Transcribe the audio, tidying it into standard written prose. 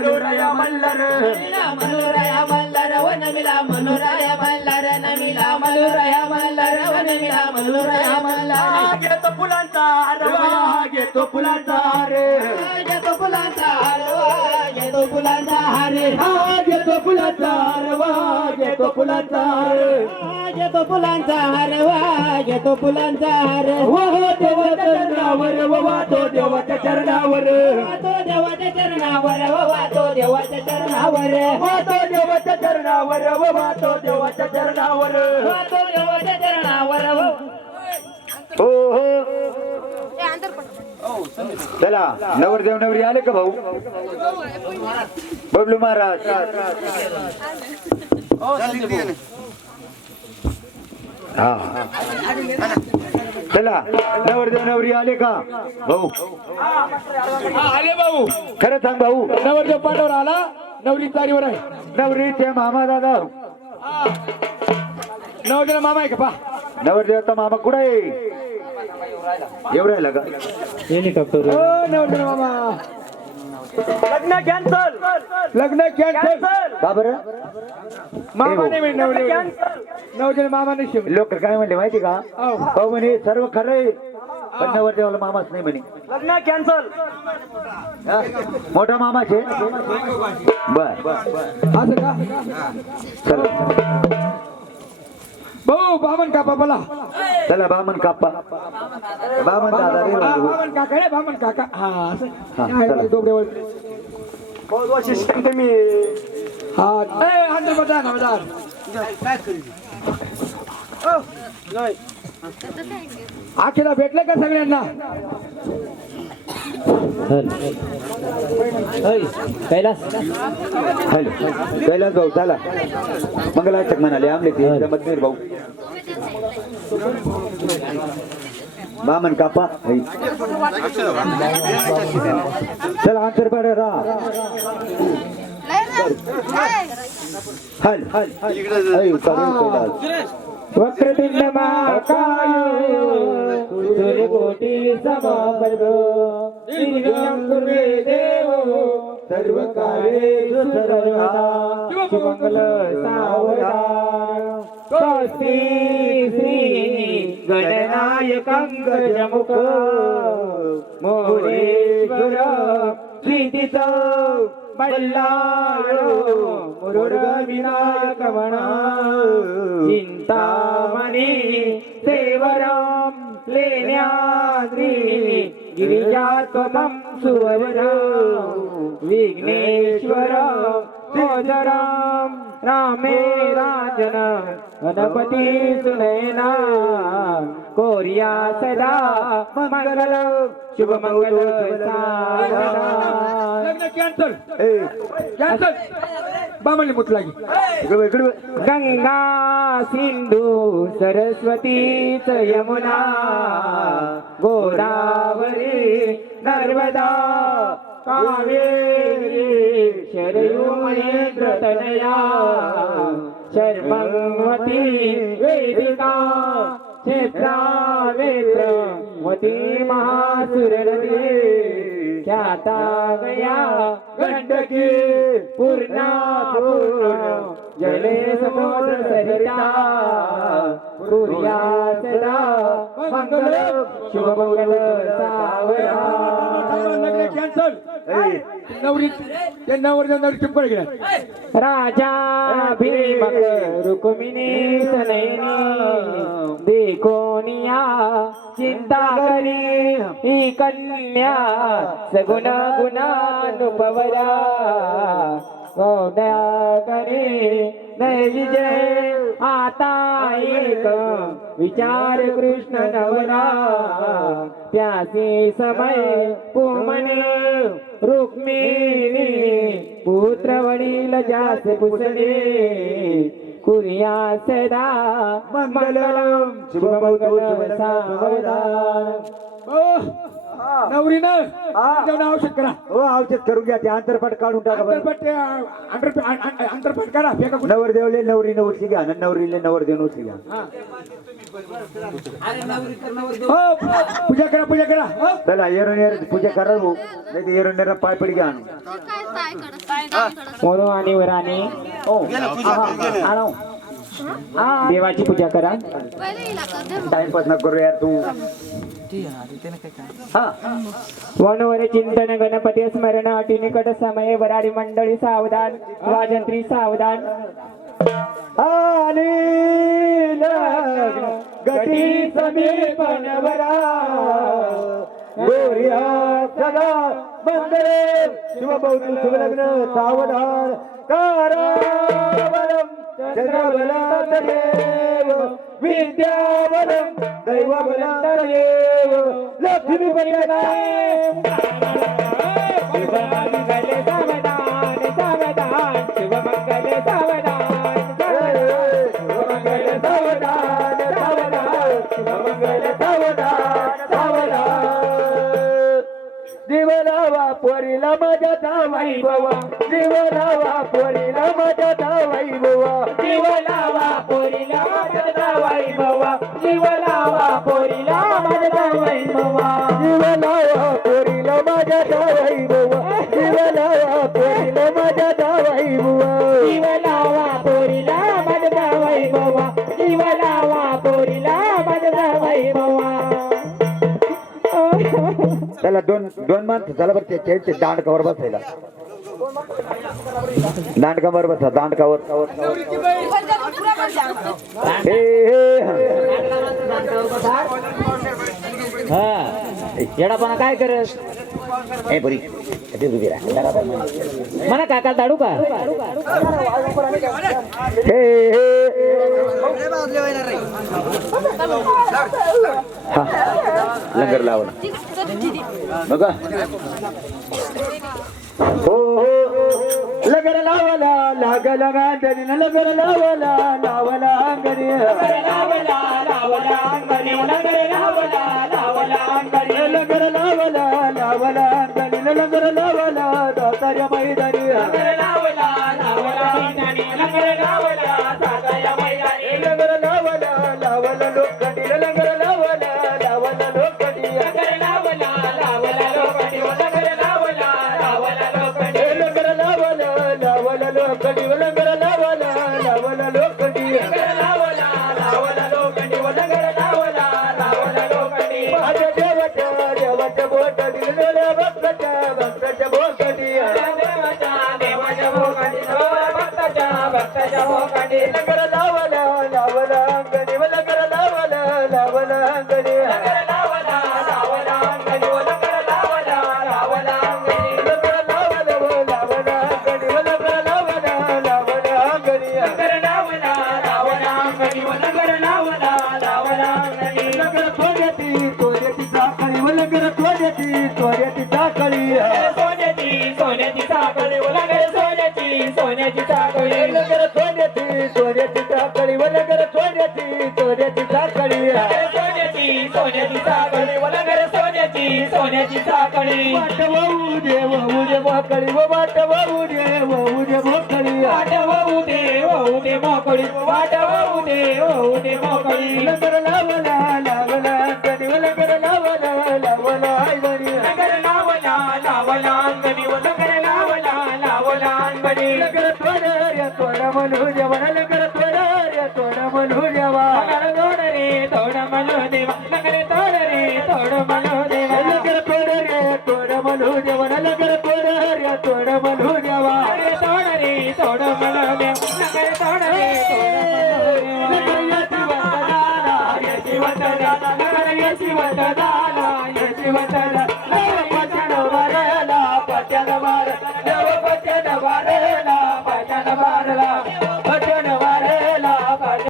मनुराया मल्हार मनुराया मल्हार वनमिला मनुराया मल्हार नमिला मनुराया मल्हार वनमिला मनुराया मल्हार घेतो फुलांचा हार घेतो फुलांचा हार घेतो फुलांचा हार घेतो फुलांचा हार घेतो फुलांचा हार घेतो फुलांचा हार घेतो फुलांचा हार घेतो फुलांचा हार देवाच्या चरणावर वाहतो देवाच्या चरणावर वाहतो देवाच्या चरणावर वाहतो देवाच्या चरणावर वाहतो देवाच्या चरणावर वाहतो देवाच्या चरणावर वाहतो देवाच्या चरणावर हो हो चला नवरदेव नवरी आले का भाऊ बबलू महाराज हा चला नवरदेव नवरी आले का भाऊ आले भाऊ खरं सांग भाऊ नवरदेव पाठवर आला नवरी तारीवर आहे नवरीचे मामा दादा नवरदेव मामा आहे का पा नवरदेवचा मामा कुठे आहे येऊ राहिला का ओ नवरदेव मामा लग्न कॅन्सल लग्न कॅन्सल का बरं मामा नाही म्हणे नवरदेव नवरदेव मामा नाही शिव लोक काय म्हणले माहिती का हो. हो म्हणे सर्व खरंय पण नवरदेवाला मामाच नाही म्हणे लग्न कॅन्सल हा? मोठा मामाचे बर असं का चला भाऊ बामन कापा बोला चला बामन काप्पा बामन दादा रे बाबू. बामन काका रे बामन काका हा असं हा, आहे चला. बाई डोकऱ्यावर बहुत असिस्टंट मी हा ए अंदर बता ना बता नाही आखीला भेटले का सगळ्यांना कैलास हॅलो कैलास भाऊ चला मंगलाचक म्हणाले आमले ते जमतनीर भाऊ बामन कापा है. चला अंतर पडे राहा हल हल है, उतारून कैलास वक्रतुंड महाकाय सूर्यकोटी समप्रभ निर्विघ्नं कुर्वे देव सर्व कार्ये सर्वदा शुभमंगल सावधान स्वस्ति श्री गणनायकं गजमुख मोरेश्वर श्रीतीच बल्लाळो मुरुड विनायक म्हणा चिंतामणी सेवरं लेण्याद्री गिरिजात्मं सुवर विघ्नेश्वर सोदरं रामे राजन गणपती सुनयना कोर्या सदा मंगल शुभ मंगल लग्न कॅन्सल कॅन्सल बामणी मुतलागी गंगा सिंधू सरस्वतीच यमुना गोदावरी नर्मदा कावेरी शरयू महेंद्र तनया शर्मवती वेदिका क्षेत्रावेत्र वती महासुर नदी ख्याता गया गंडकी पूर्णा पूर्ण जले समुद्र सरिता कुर्या सदा मंगल शुभ मंगल सावधान कॅन्सल नवरी ते नवरी चुप पड गेला राजा भीम रुक्मिणी सनयनी देखोनिया चिंता करी ही कन्या सगुण गुणानुपवरा गौड्या करे नय विजय आता एक विचार कृष्ण नवरा प्यासी समय पुमने रुक्मिणी पुत्र वडील जास पुसले कुर्या सदा मंगलम शुभ मंगल सावधान नवरीनं हा. जाऊन औषध करा. हो औषध करून घ्या ते अंतरपाट काढून टाका बरं. अंतरपट करा फेका कुठं. नवरदेवले नवरीनं उचली घ्या आणि नवरीले नवरदेवनं उचली घ्या. हो पूजा करा पूजा करा. हो. चला येरोनेर पूजा करा भाऊ नाही तर येरोनेर पाय पडी घ्या आणून. मोनो आणि वराने आणो देवाची पूजा करा. टाइमपास न करू यार तू. हा वनवरे चिंतन गणपती स्मरण अटी निकट समय वराडी मंडळी सावधान वाजंत्री सावधान. आणि लग्न गटी समीपन वरा गोरिया सदा मंगळे शुभ बहु शुभ लग्न सावधान कारवरम चंद्रबलादेव विद्यावरम दैवबलादेव लक्ष्मी परिणाम शुभमंगल सावधान सावधान शुभमंगल सावधान शुभमंगल सावधान सावधान शुभमंगल सावधान सावधान. जीवनावा पोरीला माझ्या वैभवा जीवनावा पोरीला माझ्या वैभवा जीवलावा पोरीला माझा वैभवा जीवलावा पोरीला माझा वैभवा जीवनावा पोरीला माझ्या वैभवा जीवनावा पोरीला माझ्या वैभवा जीवलावा पोरीला माझा वैभवा जीवलावा पोरीला माझा वैभवा. त्याला दोन दोन माणसं झालं बरं ते दांडकावर बसायला. दांडकावर बसा दांडकावर. हे येडापणा काय करस हे बरी मला काका दाडू का हे हा लंगर लावला बघा. हो लगर लावला लागला गांधरी लगर लावला लावला अंगरी लावला लावला अंगणी लंगर लावला लावला अंगणी लगर लावला लावला अंगरी लगर लावला दातार्या मैदानी लंगर लावला लावला मैदानी लंगर लावला सागाया मैदानी लगर लावला लावला लोखंडी लगर लावला लावला लोखंडी लंगर लावला लावला लोखंडी लंगर लावला लावला लोखंडी लगर लावला लावला लोखंडी लगर लावला लावला लोखंडी लंगर लावला लावला लोखंडी लंगर लावला लावला लोखंडी माझ्या देवाच्या देवाच्या बोटानी भक्ताच्या भक्ताच्या बोटानी देवाच्या देवाच्या भोगाडी भक्ताच्या भक्ताच्या भोगाडी लगर लावला लावला अंगणी लगर लावला लावला अंगणी लंगर लावला लावला अंगणी लंगर लावला लावला अंगणी लगर लावला लावला अंगणी लगर लावला लावला अंगणी लंगर लावला लावला अंगणी लंगर लावला लावला अंगणी लगर थोड्याती थोड्याती साखळी लगर थोड्याती थोड्याती साखळी सोन्याची सोन्याची साखळी लंगर सोन्याची सोन्याची साखळी लगर थोड्याती थोड्याती साखळी लगर थोड्याती थोड्याती साखळी सोन्याची सोन्याची साखळी लंगर सोन्याची सोन्याची साखळी वाट वाहू दे मोकळी वाट वाहू दे मोकळी वाट वाहू दे मोकळी वाट वाहू दे मोकळी लगर लावला लावला अंगणी लगर लावला लावला अंगणी लंगर लावला लावला अंगणी लंगर लावला लावला अंगणी लगर थोड्या थोडा म्हणू देवा लगर थोड्या थोडा म्हणू देवा लंगर तोड रे तोड म्हणू देवा लंगर तोड रे तोड म्हणू देवा लगर थोड्या थोडा म्हणू देवा लगर थोड्या थोडा म्हणू देवा लंगर तोड रे तोड म्हणू देवा लंगर तोड रे तोड म्हणू देवा लगर याची वंदना लंगर याची वंदना याची वंदना